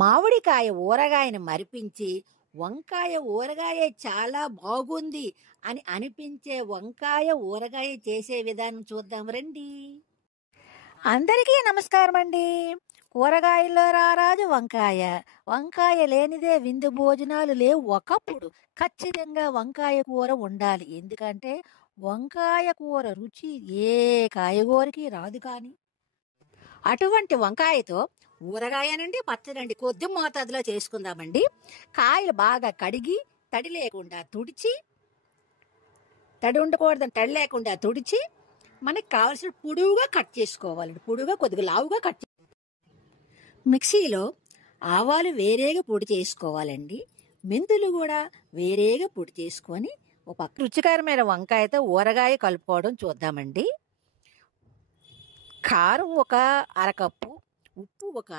మామిడికాయ ఊరగాయని మరిపించి వంకాయ ఊరగాయ చాలా బాగుంది అని అనిపించే వంకాయ ఊరగాయ చేసే విధానం చూద్దాం రండి. అందరికీ నమస్కారం అండి. కూరగాయల్లో రారాజు వంకాయ. వంకాయ లేనిదే విందు భోజనాలు లేవు. ఒకప్పుడు ఖచ్చితంగా వంకాయ కూర ఉండాలి. ఎందుకంటే వంకాయ కూర రుచి ఏ కాయగూరకి రాదు. కానీ అటువంటి వంకాయతో ఊరగాయనండి పచ్చడండి కొద్ది మోతాదులో చేసుకుందామండి. కాయలు బాగా కడిగి తడి లేకుండా తుడిచి, తడి ఉండకూడదని తడి లేకుండా తుడిచి మనకి కావాల్సిన పొడువుగా కట్ చేసుకోవాలండి. పొడువుగా కొద్దిగా లావుగా కట్ మిక్సీలో ఆవాలు వేరేగా పొడి చేసుకోవాలండి. మెంతులు కూడా వేరేగా పొడి చేసుకొని ఒక పక్క రుచికరమైన వంకాయతో ఊరగాయ కలుపుకోవడం చూద్దామండి. కారం ఒక అరకప్పు, ఉప్పు ఒక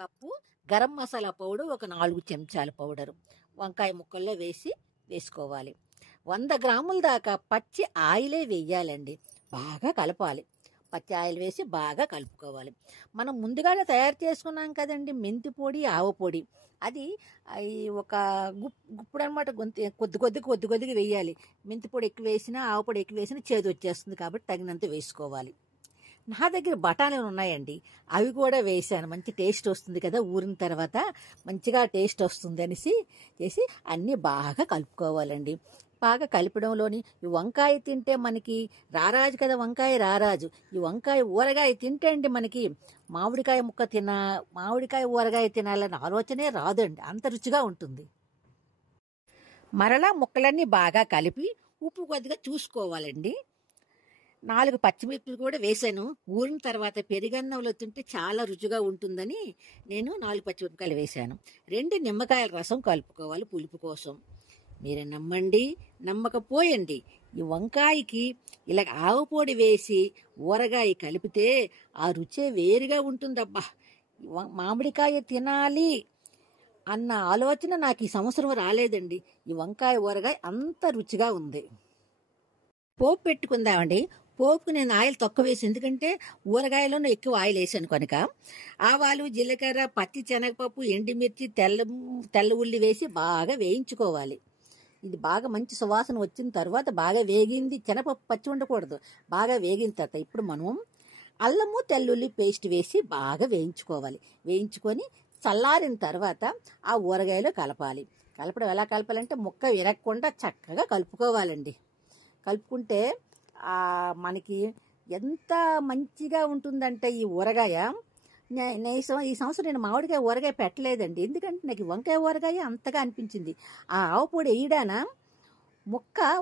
కప్పు, గరం మసాలా పౌడర్ ఒక 4 చెంచాల పౌడరు వంకాయ ముక్కల్లో వేసుకోవాలి. 100 గ్రాముల దాకా పచ్చి ఆయిలే వేయాలండి. బాగా కలపాలి. పచ్చి ఆయిల్ వేసి బాగా కలుపుకోవాలి. మనం ముందుగానే తయారు చేసుకున్నాం కదండి మెంతి పొడి, ఆవ పొడి. అది ఒక గుప్పుడు అనమాట. కొద్ది కొద్దిగా వేయాలి. మెంతి పొడి ఎక్కువ వేసినా, ఆవ పొడి ఎక్కువ వేసినా చేదు వచ్చేస్తుంది. కాబట్టి తగినంత వేసుకోవాలి. నా దగ్గర బఠానీలు ఉన్నాయండి. అవి కూడా వేసాను. మంచి టేస్ట్ వస్తుంది కదా, ఊరిన తర్వాత మంచిగా టేస్ట్ వస్తుంది అనేసి చేసి అన్నీ బాగా కలుపుకోవాలండి. బాగా కలిపడంలోని ఈ వంకాయ తింటే మనకి రారాజు కదా, వంకాయ రారాజు. ఈ వంకాయ ఊరగాయ తింటే అండి మనకి మామిడికాయ ఊరగాయ తినాలన్న ఆలోచనే రాదండి. అంత రుచిగా ఉంటుంది. మరలా ముక్కలన్నీ బాగా కలిపి ఉప్పు కొద్దిగా చూసుకోవాలండి. 4 పచ్చిమిర్పులు కూడా వేసాను. ఊరిన తర్వాత పెరుగన్నంలో తింటే చాలా రుచిగా ఉంటుందని నేను 4 పచ్చిమిరపకాయలు వేశాను. 2 నిమ్మకాయల రసం కలుపుకోవాలి పులుపు కోసం. మీరు నమ్మండి, నమ్మకపోయండి, ఈ వంకాయకి ఇలా ఆవపొడి వేసి ఊరగాయ కలిపితే ఆ రుచే వేరుగా ఉంటుందబ్బా. మామిడికాయ తినాలి అన్న ఆలోచన నాకు ఈ సంవత్సరం రాలేదండి. ఈ వంకాయ ఊరగాయ అంత రుచిగా ఉంది. పోపు పెట్టుకుందామండి. పోపుకు నేను ఆయిల్ తక్కువ వేసి, ఎందుకంటే ఊరగాయలోనూ ఎక్కువ ఆయిల్ వేసాను కనుక. ఆవాలు, జీలకర్ర, పచ్చి శనగపప్పు, ఎండుమిర్చి, తెల్ల ఉల్లి వేసి బాగా వేయించుకోవాలి. ఇది బాగా మంచి సువాసన వచ్చిన తర్వాత బాగా వేగింది. శనగపప్పు పచ్చి ఉండకూడదు. బాగా వేగిన తర్వాత ఇప్పుడు మనం అల్లము, తెల్లుల్లి పేస్ట్ వేసి బాగా వేయించుకోవాలి. వేయించుకొని చల్లారిన తర్వాత ఆ ఊరగాయలో కలపాలి. కలపడం ఎలా కలపాలంటే ముక్క విరగకుండా చక్కగా కలుపుకోవాలండి. కలుపుకుంటే మనకి ఎంత మంచిగా ఉంటుందంటే ఈ ఊరగాయ. ఈ సంవత్సరం నేను మామిడికాయ ఊరగాయ పెట్టలేదండి. ఎందుకంటే నాకు వంకాయ ఊరగాయ అంతగా అనిపించింది. ఆ ఆవపొడి వేయడానా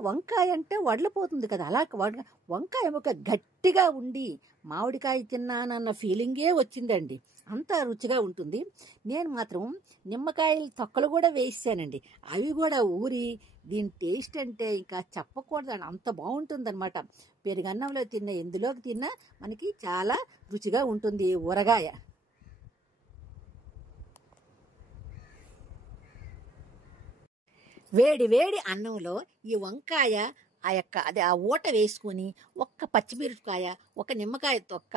వంకాయ అంటే వడలిపోతుంది కదా, అలా వంకాయ ముక్క గట్టిగా ఉండి మామిడికాయ తిన్నానన్న ఫీలింగే వచ్చిందండి. అంత రుచిగా ఉంటుంది. నేను మాత్రం నిమ్మకాయల తొక్కలు కూడా వేసానండి. అవి కూడా ఊరి దీని టేస్ట్ అంటే ఇంకా చెప్పకూడదండి, అంత బాగుంటుందన్నమాట. పెరుగన్నంలో తిన్నా, ఎందులోకి తిన్నా మనకి చాలా రుచిగా ఉంటుంది ఈ ఊరగాయ. వేడి వేడి అన్నంలో ఈ వంకాయ ఆ ఊట వేసుకొని ఒక్క పచ్చిమిరపకాయ, ఒక నిమ్మకాయ తొక్క,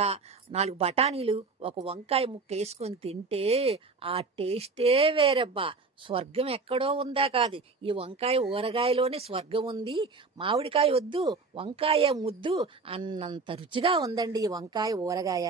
4 బఠానీలు, ఒక వంకాయ ముక్క వేసుకొని తింటే ఆ టేస్టే వేరబ్బా. స్వర్గం ఎక్కడో ఉందా కాదు, ఈ వంకాయ ఊరగాయలోనే స్వర్గం ఉంది. మామిడికాయ వద్దు, వంకాయ ముద్దు అన్నంత రుచిగా ఉందండి ఈ వంకాయ ఊరగాయ.